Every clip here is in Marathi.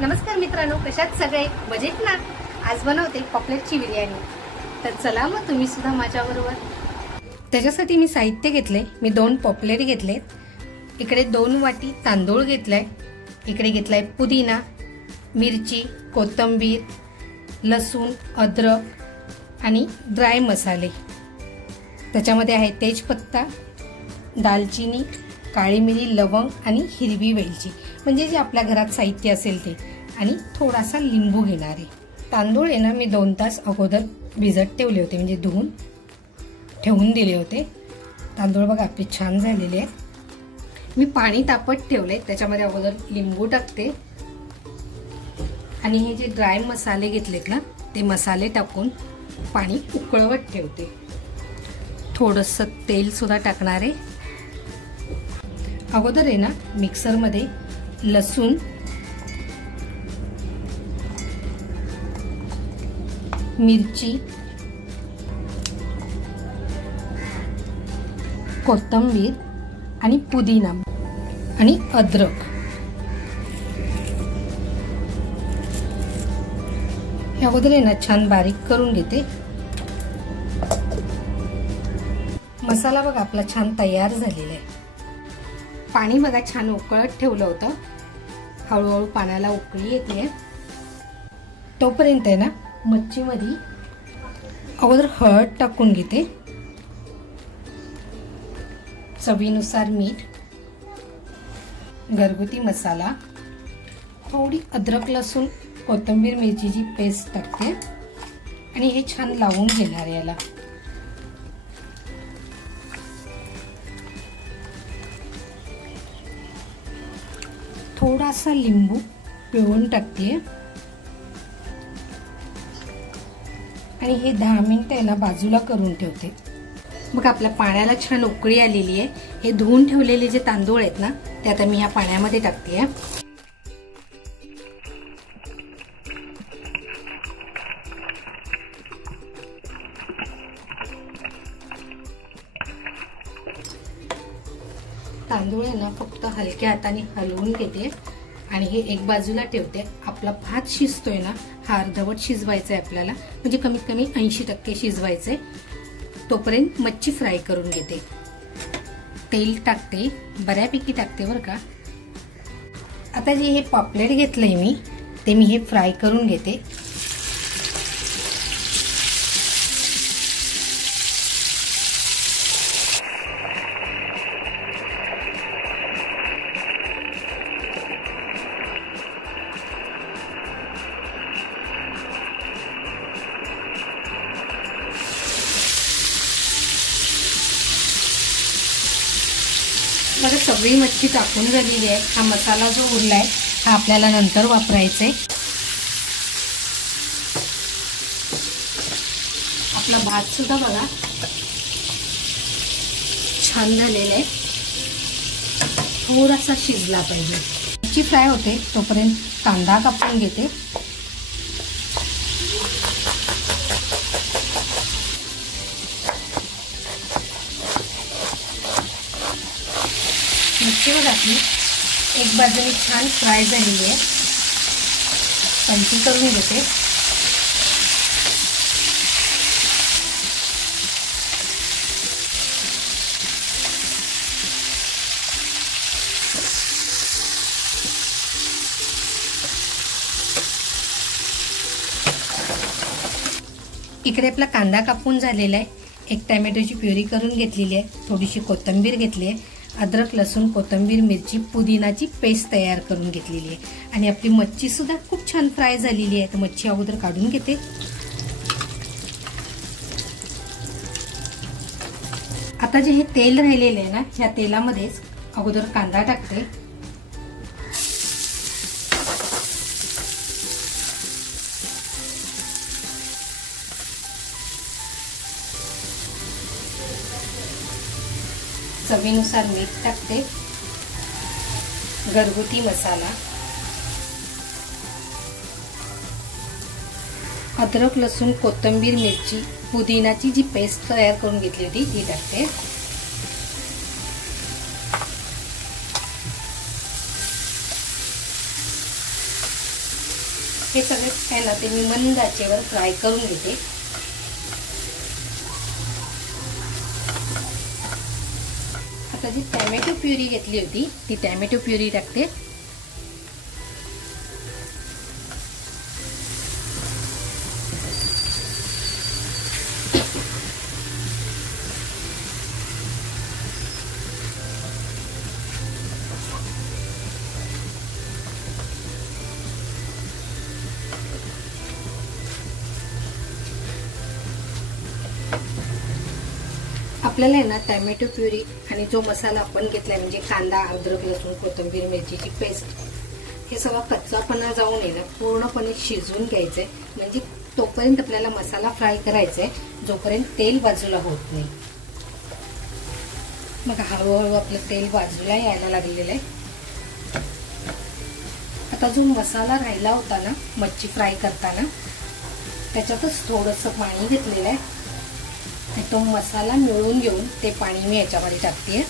नमस्कार मित्रांनो, कशात सगळे मजेत ना। आज बनवते पॉपलेटची बिर्याणी। तर चला मग तुम्ही सुद्धा माझ्याबरोबर। त्याच्यासाठी मी साहित्य घेतले। मी 2 पॉपलेट घेतलेत, इकडे 2 वाटी तांदूळ घेतलाय, इकडे घेतलाय पुदिना, मिरची, कोथिंबीर, लसूण, अद्रक आणि ड्राय मसाले। त्याच्यामध्ये आहे तेजपत्ता, दालचिनी, काळी मिरी, लवंग आणि हिरवी वेलची, म्हणजे जे आपल्या घरात साहित्य असेल ते, आणि थोडासा लिंबू घेणार आहे। तांदूळ आहे ना मी 2 तास अगोदर भिजत ठेवले होते, म्हणजे धुवून ठेवून दिले होते। तांदूळ बघा आपले छान झालेले आहेत। मी पाणी तापत ठेवले, त्याच्यामध्ये अगोदर लिंबू टाकते आणि हे जे ड्राय मसाले घेतलेत ना ते मसाले टाकून पाणी उकळवत ठेवते। थोडंसं तेल सुद्धा टाकणार आहे। अगोदर आहे ना मिक्सर मध्ये लसूण, मिरची, कोथिंबीर आणि पुदिना आणि अद्रक हे अगोदर आहे ना छान बारीक करून घेते। मसाला बघा आपला छान तयार झालेला आहे। पाणी बघा छान उकळत ठेवलं होतं, हळूहळू पाण्याला उकळी येते। तोपर्यंत आहे ना मच्छीमध्ये अगोदर हळद टाकून घेते, चवीनुसार मीठ, घरगुती मसाला, थोडी अद्रक लसूण कोथिंबीर मिरचीची पेस्ट टाकते आणि हे छान लावून घेणार याला। थोडासा लिंबू पिळून टाकते आणि हे 10 मिनिटं आहे ना बाजूला करून ठेवते। मग आपल्या पाण्याला छान उकळी आलेली आहे। हे धुवून ठेवलेले जे तांदूळ आहेत ना ते आता मी ह्या पाण्यामध्ये टाकते। तांदूळ आहे ना फक्त हलक्या हाताने हलवून घेते आणि हे एक बाजूला ठेवते। आपला भात शिजतोय ना हा अर्धवट शिजवायचा आहे आपल्याला, म्हणजे कमीत कमी 80% शिजवायचे। तोपर्यंत मच्छी फ्राय करून घेते। तेल टाकते, बऱ्यापैकी टाकते बरं का। आता जे हे पॉपलेट घेतलंय मी ते मी हे फ्राय करून घेते। बघा सगळी मच्छी टाकून झालेली आहे। हा मसाला जो उरलाय हा आपल्याला नंतर वापरायचा आहे। आपला भात सुद्धा बघा छान झालेला आहे, थोडासा शिजला पाहिजे। मच्छी फ्राय होते तोपर्यंत कांदा कापून घेते। मच्छी बघा आपली एक बाजूने छान फ्राय झालेली आहे, पंची करून घेते। इकडे आपला कांदा कापून झालेला आहे, एक टोमॅटोची प्युरी करून घेतलेली आहे, थोडीशी कोथिंबीर घेतली आहे, अद्रक लसूण कोथिंबीर मिरची पुदिनाची पेस्ट तयार करून घेतलेली आहे आणि आपली मच्छी सुद्धा खूप छान फ्राय झालेली आहे। तर मच्छी अगोदर काढून घेते। आता जे हे तेल राहिलेलं आहे ना ह्या तेलामध्येच अगोदर कांदा टाकते, चवीनुसार मीठ टाकते, घरगुती मसाला, अद्रक लसूण कोथिंबीर मिरची पुदिनाची जी पेस्ट तयार करून घेतली होती ती टाकते। हे सगळे आहे ना ते मी मंद आचेवर फ्राय करून घेते. आता जी टॅमॅटो प्युरी घेतली होती ती टॅमॅटो प्युरी टाकते. आपल्याला आहे ना टॅमॅटो प्युरी आणि जो मसाला आपण घेतलाय म्हणजे कांदा, अद्रक, लसूण, कोथिंबीर, मिरचीची पेस्ट, हे सगळं कच्चापणा जाऊन आहे ना पूर्णपणे शिजवून घ्यायचंय. म्हणजे तोपर्यंत आपल्याला मसाला फ्राय करायचा आहे जोपर्यंत तेल बाजूला होत नाही. मग हळूहळू आपलं तेल बाजूला यायला लागलेलं आहे. आता जो मसाला राहिला होता ना मच्छी फ्राय करताना त्याच्यातच थोडंसं पाणी घेतलेलं आहे. तो मसाला मिळवून घेऊन ते पाणी मी याच्यामध्ये टाकते.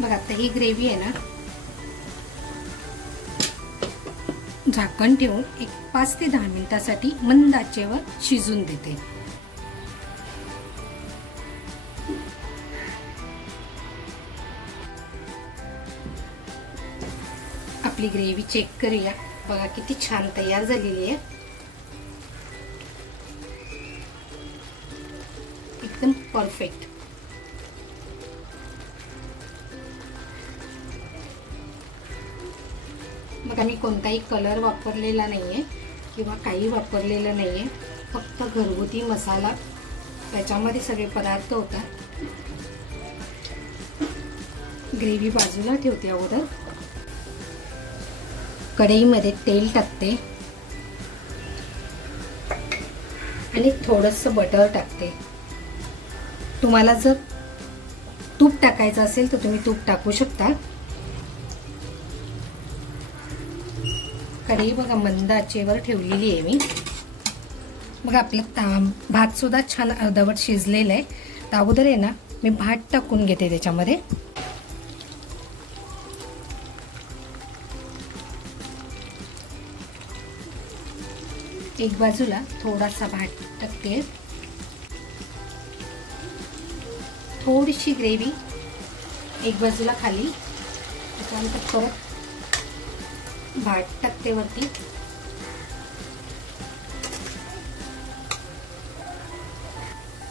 बघा आता ही ग्रेव्ही आहे ना झाकण ठेवून एक 5 ते 10 मिनिटासाठी मंद आचेवर शिजून देते. आपली ग्रेव्ही चेक करूया. बघा किती छान तयार झालेली आहे. एकदम परफेक्ट. बघा मी कोणताही कलर वापरलेला नाहीये किंवा काही वापरलेलं नाहीये. फक्त घरगुती मसाला त्याच्यामध्ये सगळे पदार्थ होतात. ग्रेव्ही बाजूला ठेवते. अगोदर कढईमध्ये तेल टाकते आणि थोडंसं बटर टाकते. तुम्हाला जर तूप टाकायचं असेल तर तुम्ही तूप टाकू शकता. कढई बघा मंद आचेवर ठेवलेली आहे मी. बघा आपला भात सुद्धा छान अर्धवट शिजलेला आहे. तर अगोदर आहे ना मी भात टाकून घेते त्याच्यामध्ये. एक बाजूला थोडासा भात टाकते. थोडीशी ग्रेव्ही एक बाजूला खाली. त्याच्यानंतर परत भात टाकते वरती.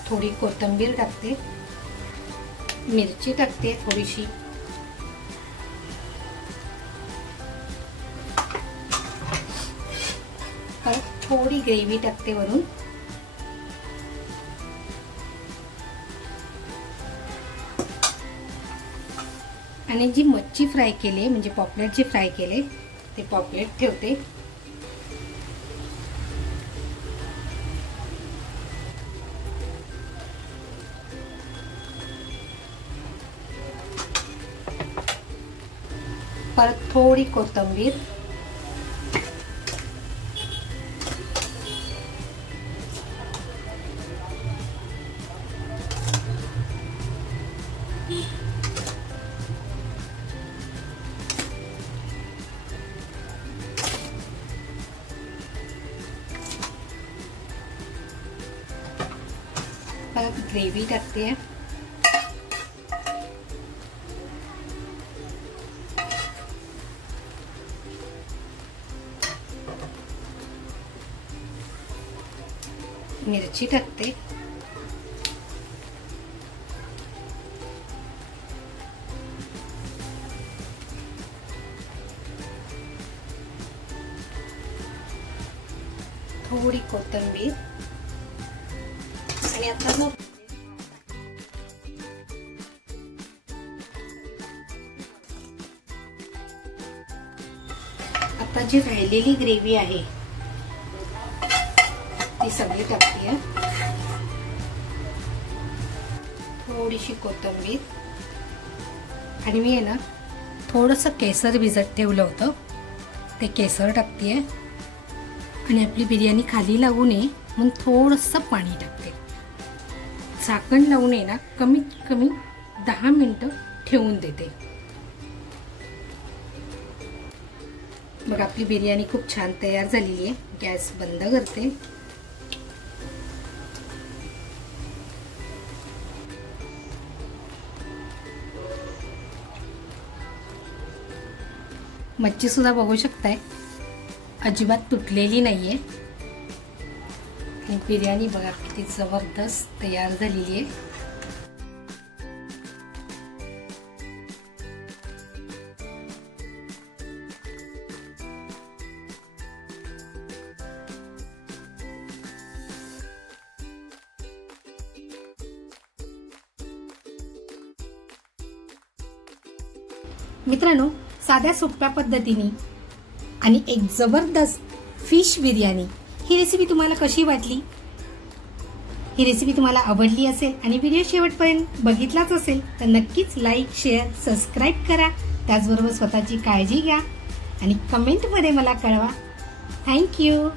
थोडी कोथिंबीर टाकते. मिरची टाकते थोडीशी. थोडी ग्रेव्ही टाकते वरून. आणि जी मच्छी फ्राय केली म्हणजे पॉपलेट जे फ्राय केले ते पॉपलेट ठेवते. परत थोडी कोथिंबीर. परत ग्रेव्ही टाकते. मिरची टाकते. थोडी कोथिंबीर. आणि आता मग आता जी राहिलेली ग्रेव्ही आहे ती सगळी टाकते. थोडीशी कोथिंबीर. आणि मी आहे ना थोडंसं केसर भिजत ठेवलं होतं ते केसर टाकते. आणि आपली बिर्याणी खाली लागू नये म्हणून थोडंसं पाणी टाकते. झाकण लावून आहे ना कमीत कमी 10 मिनिटं ठेवून देते. बघा आपली बिर्याणी खूप छान तयार झालेली आहे. गॅस बंद करते. मच्छी सुद्धा बघू शकताय, अजिबात तुटलेली नाहीये. बिर्याणी बघा किती जबरदस्त तयार झालेली आहे. मित्रांनो, साध्या सोप्या पद्धतीने आणि एक जबरदस्त फिश बिर्याणी, ही रेसिपी तुम्हाला कशी वाटली? ही रेसिपी तुम्हाला आवडली असेल आणि व्हिडिओ शेवटपर्यंत बघितलाच असेल तर नक्कीच लाईक, शेअर, सबस्क्राईब करा. त्याचबरोबर स्वतःची काळजी घ्या आणि कमेंटमध्ये मला कळवा. थँक्यू.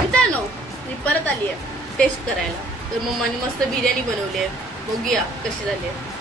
मित्रांनो, मी परत आली आहे टेस्ट करायला. तर मम्माने मस्त बिर्याणी बनवली आहे. बघूया कशी झाली आहे.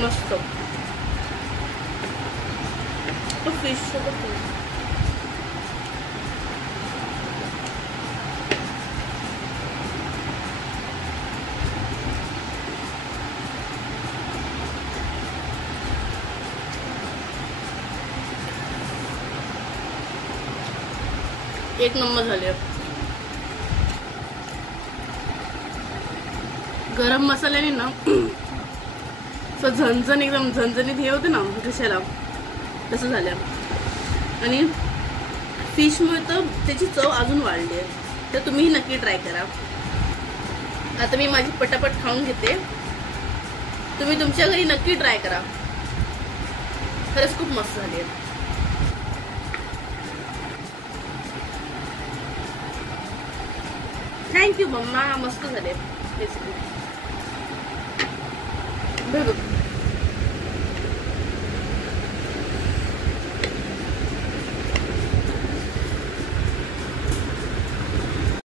मस्त. तो फिश सोबत एक नंबर झाले. गरम मसाल्याने ना झणझण, एकदम झणझणीत हे होते ना घशाला, तसं झालं. आणि फिशमुळे तर त्याची चव अजून वाढली आहे. तर तुम्हीही नक्की ट्राय करा. आता मी माझी पटापट खाऊन घेते. तुम्ही तुमच्या घरी नक्की ट्राय करा. खरंच खूप मस्त झाली आहे. थँक्यू मम्मा, मस्त झाले रेसिपी.